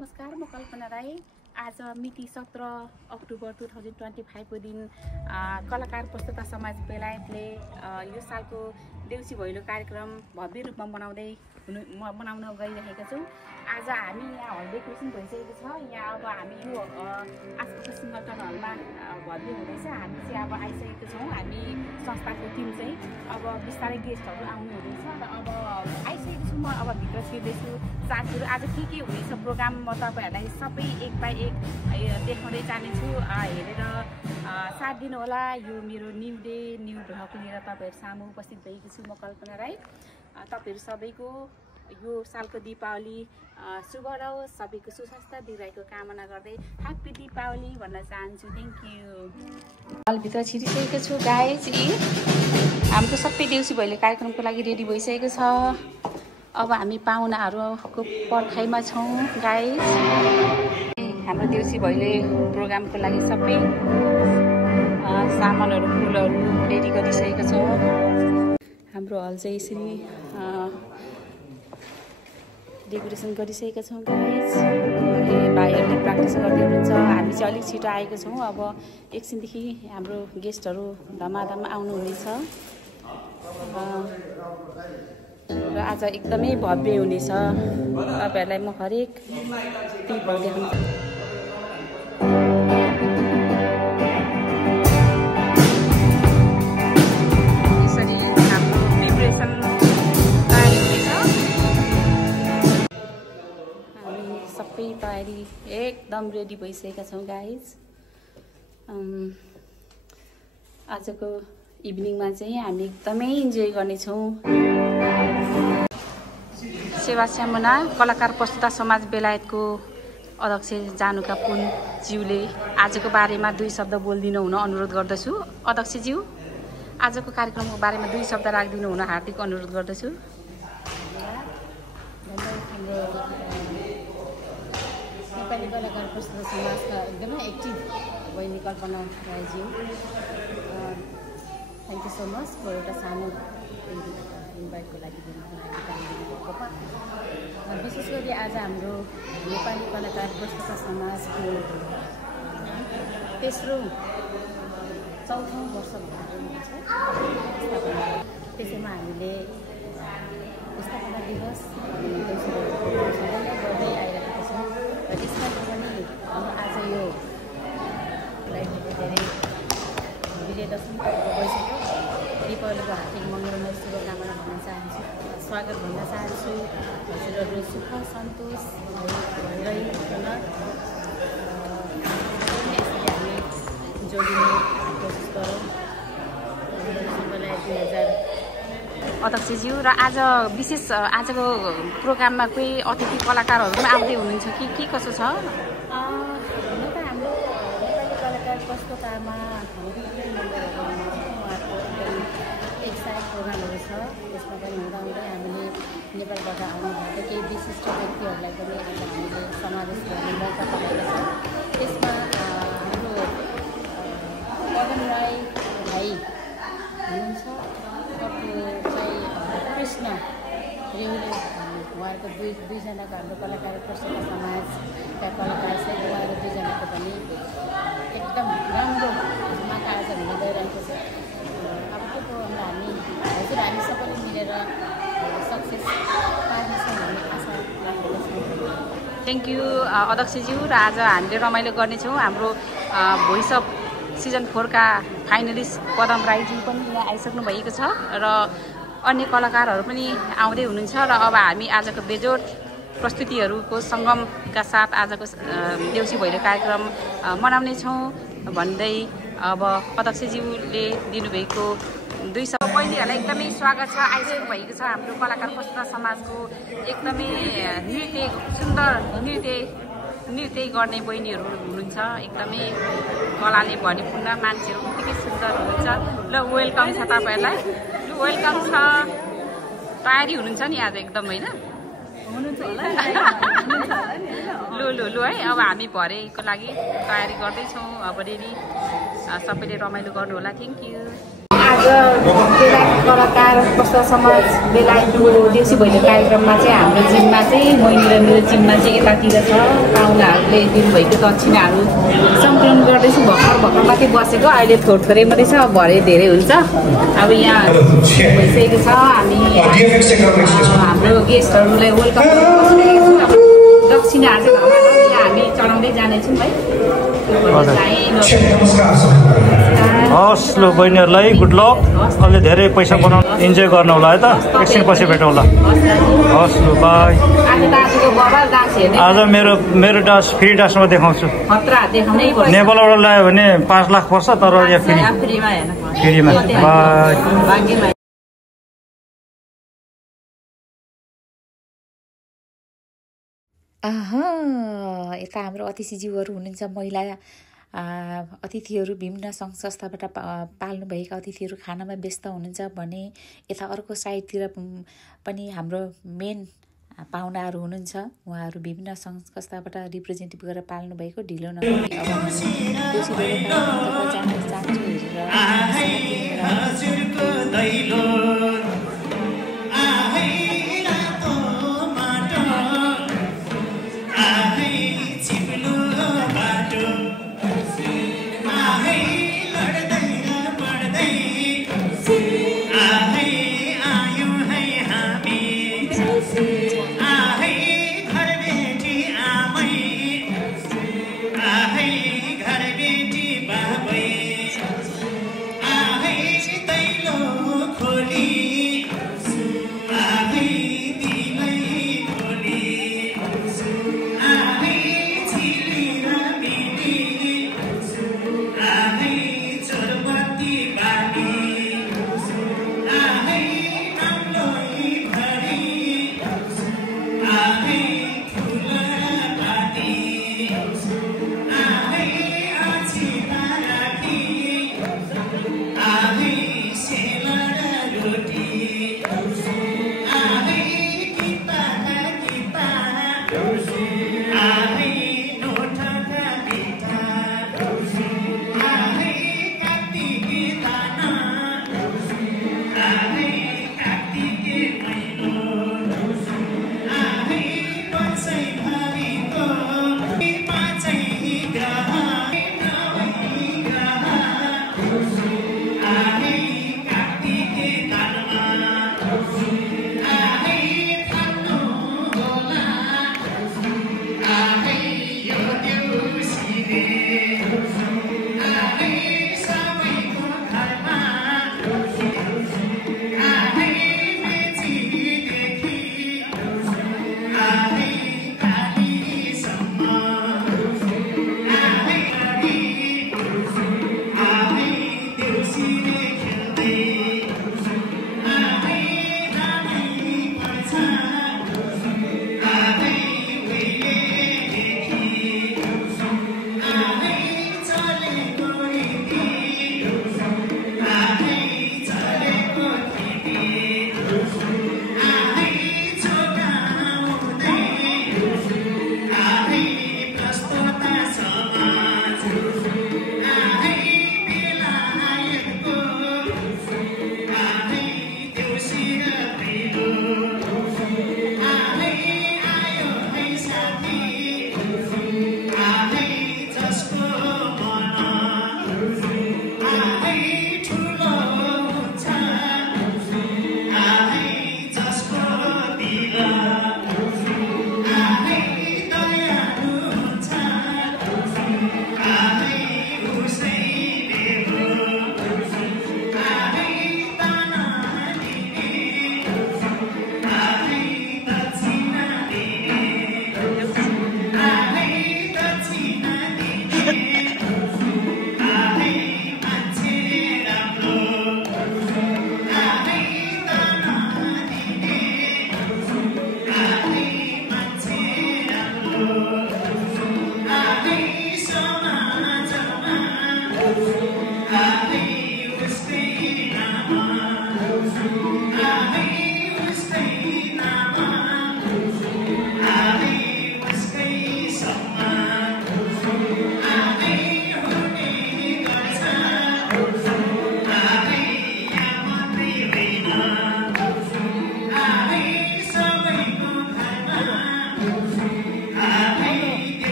नमस्कार, म कल्पना राई। आज मिति 17 अक्टोबर 2025 को दिन कलाकार प्रस्तुता समाज बेलायतले यो सालको देउसी भैलो कार्यक्रम भव्य रूपमा मनाउन गइरहेका छौँ। आज हामी यहाँ हल डेकोरेसन भइसकेको छ। यहाँ अब हामी यो आसपासको सिङ्गलटन हलमा भव्य हुँदैछ। हामी चाहिँ अब आइसकेको छौँ। हामी संस्थाको टिम चाहिँ अब बिस्तारै गेस्टहरू आउनु हुँदैछ र अब आइसकेको छु। म अब भित्र छिर्दैछु। साथीहरू आज के हुनेछ प्रोग्राम म तपाईँहरूलाई सबै एक बाई एक देखाउँदै जानेछु। हेरेर साथ दिनु होला। यो मेरो न्यू डे न्यू भ्लग लिएर तपाईँहरू सामु उपस्थित भएको छु। म कल्पना राई। तपाईँहरू सबैको यो सालको दीपावली शुभ रहोस्, सबैको सुस्वास्थ्य दीर्घायुको कामना गर्दै ह्याप्पी दीपावली भन्न चाहन्छु। Thank you. हलभित्र छिरिसकेको छु गाइज। हाम्रो सबै देउसी भैलो कार्यक्रमको लागि रेडी भइसकेको छ। अब हामी पाहुनाहरूको पर्खाइमा छौँ गाइज। हाम्रो देउसी भैलो प्रोग्रामको लागि सबै सामानहरू फुलहरू रेडी गरिसकेको छौँ। हाम्रो हल चाहिँ यसरी डेकोरेसन गरिसकेका छौँ गाइज। भाइहरूले प्र्याक्टिस गर्दै हुनुहुन्छ। हामी चाहिँ अलिक छिटो आएको छौँ। अब एकछिनदेखि हाम्रो गेस्टहरू धमाधम आउनुहुनेछ र आज एकदमै भव्य हुनेछ। तपाईँहरूलाई म हरेक टिपहरू देखाउँछु। यसरी हाम्रो प्रिपरेसन तयारी हुनेछ। हामी सबै तयारी एकदम रेडी भइसकेका छौँ गाइज। आजको इभिनिङमा चाहिँ हामी एकदमै इन्जोय गर्नेछौँ। सेवा स्यामुना कलाकार प्रस्तुता समाज बेलायतको अध्यक्ष जानुका पुन ज्यूले आजको बारेमा 2 शब्द बोलिदिनु हुन अनुरोध गर्दछु। अध्यक्षज्यू, आजको कार्यक्रमको बारेमा 2 शब्द राखिदिनु हुन हार्दिक अनुरोध गर्दछु। नेपाली कलाकार प्रस्तुता समाजका एकदमै एक्टिभ बहिनी कल्पना राईज्यू, thank you so much for एउटा सानो इन्भाइटको लागि दिनुभएको। विशेष गरी आज हाम्रो नेपाली कलाकार प्रस्तुता समाजको चौथौँ वर्ष भएको छ। त्यसैमा हामीले स्थापना दिवस सधैँ गर्दै आइरहेका छौँ र त्यसमा पनि आज यो धेरै विजयदशमी गइसक्यो। दीपावलीको हार्दिक मङ्गलमय शुभकामना भन्न चाहन्छु, स्वागत भन्न चाहन्छु। हजुरहरू सुख सन्तोष भइरहन हामी जोडिने कोसिस गरौँ। अध्यक्षज्यू, र आज विशेष आजको प्रोग्राममा कोही अतिथि कलाकारहरू पनि आउँदै हुनुहुन्छ कि के कसो छ? हुन त हाम्रो नेपाली कलाकार प्रस्तुतामा एक साइड प्रोग्रामहरू छ। त्यसमा पनि हुँदाहुँदै हामीले नेपालबाट आउनुभएको केही विशिष्ट व्यक्तिहरूलाई पनि आज हामीले समावेश गर्ने मौका पाएका छौँ। त्यसमा हाम्रो पवन राई भाइ हुनुहुन्छ। अर्को चाहिँ कृष्ण रेउले, उहाँहरूको दुईजनाको हाम्रो कलाकार प्रस्तुता समाजका कलाकार छ। उहाँहरू दुईजनाको पनि एकदम राम्रो धमाका आज हुन गइरहेको छ। अब त्यो प्रोग्रामलाई हामी सबैले मिलेर सक्सेस पार्नेछौँ भन्ने आशा राखेका छौँ। थ्याङ्क यू अध्यक्षज्यू। र आज हामीले रमाइलो गर्नेछौँ। हाम्रो भोइस अफ सिजन 4 का फाइनलिस्ट पदम राईजी पनि यहाँ आइसक्नु भएको छ र अन्य कलाकारहरू पनि आउँदै हुनुहुन्छ। र अब हामी आजको बेजोड प्रस्तुतिहरूको सङ्गमका साथ आजको देउसी भैलो कार्यक्रम मनाउने छौँ भन्दै अब अध्यक्षज्यूले दिनुभएको 2 शब्द बहिनीहरूलाई एकदमै स्वागत छ। आइसक्नु भएको छ हाम्रो कलाकार प्रस्तुता समाजको एकदमै सुन्दर नृत्य गर्ने बहिनीहरू हुनुहुन्छ। एकदमै कलाले भरिपूर्ण मान्छेहरू उत्तिकै सुन्दर हुनुहुन्छ। ल वेलकम छ तपाईँहरूलाई। वेलकम छ। तयारी हुनुहुन्छ नि आज एकदम, होइन? लु है। अब हामी भरेको लागि तयारी गर्दैछौँ। अब रेडी सबैले रमाइलो गर्नु होला। Thank you. आज कलाकार प्रस्तुत समाज बेलायतको देउसी भैलो कार्यक्रममा चाहिँ हाम्रो जिम्मा चाहिँ मैले र मेरो जिम्मा चाहिँ यतातिर छ। पाहुनाहरूले दिनुभएको दक्षिणाहरू सङ्कलन गर्दैछु। भर्खर मात्रै बसेको, अहिले थोरै मात्रै छ, भरे धेरै हुन्छ। अब यहाँ भइसकेको छ। हामी हाम्रो गेस्टहरूलाई वेलकम गरिरहेको छु। अब दक्षिणाहरू चाहिँ घरमा हामी चढाउँदै जानेछौँ है। हस् ल बहिनीहरूलाई गुड लक। अहिले धेरै पैसा बनाउनु इन्जोय गर्नु होला है त। एकछिन पछि भेटौँ ल। हस् ल बाई। आज मेरो डान्स फ्री डान्समा देखाउँछु। नेपालबाट ल्यायो भने 5 लाख पर्छ, तर यहाँ फ्रीमा। बाई। यता हाम्रो अतिथिज्यूहरू हुनुहुन्छ। महिला अतिथिहरू विभिन्न सङ्घ संस्थाबाट पाल्नुभएका अतिथिहरू खानामा व्यस्त हुनुहुन्छ भने यता अर्को साइडतिर पनि हाम्रो मेन पाहुनाहरू हुनुहुन्छ। उहाँहरू विभिन्न सङ्घ संस्थाबाट रिप्रेजेन्टेटिभ गरेर पाल्नुभएको। ढिलो नगरी अब देउसी भैलो कार्यक्रमतर्फ जान चाहन्छु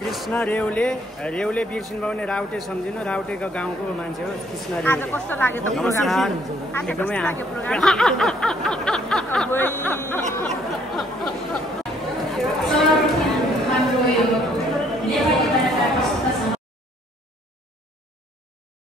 कृष्ण रेउले बिर्सिनु पाउने राउटे सम्झिनु राउटेको गाउँको मान्छे हो कृष्ण रेउले कस्तो लाग्यो त नमस्कार एकदमै प्रोग्राम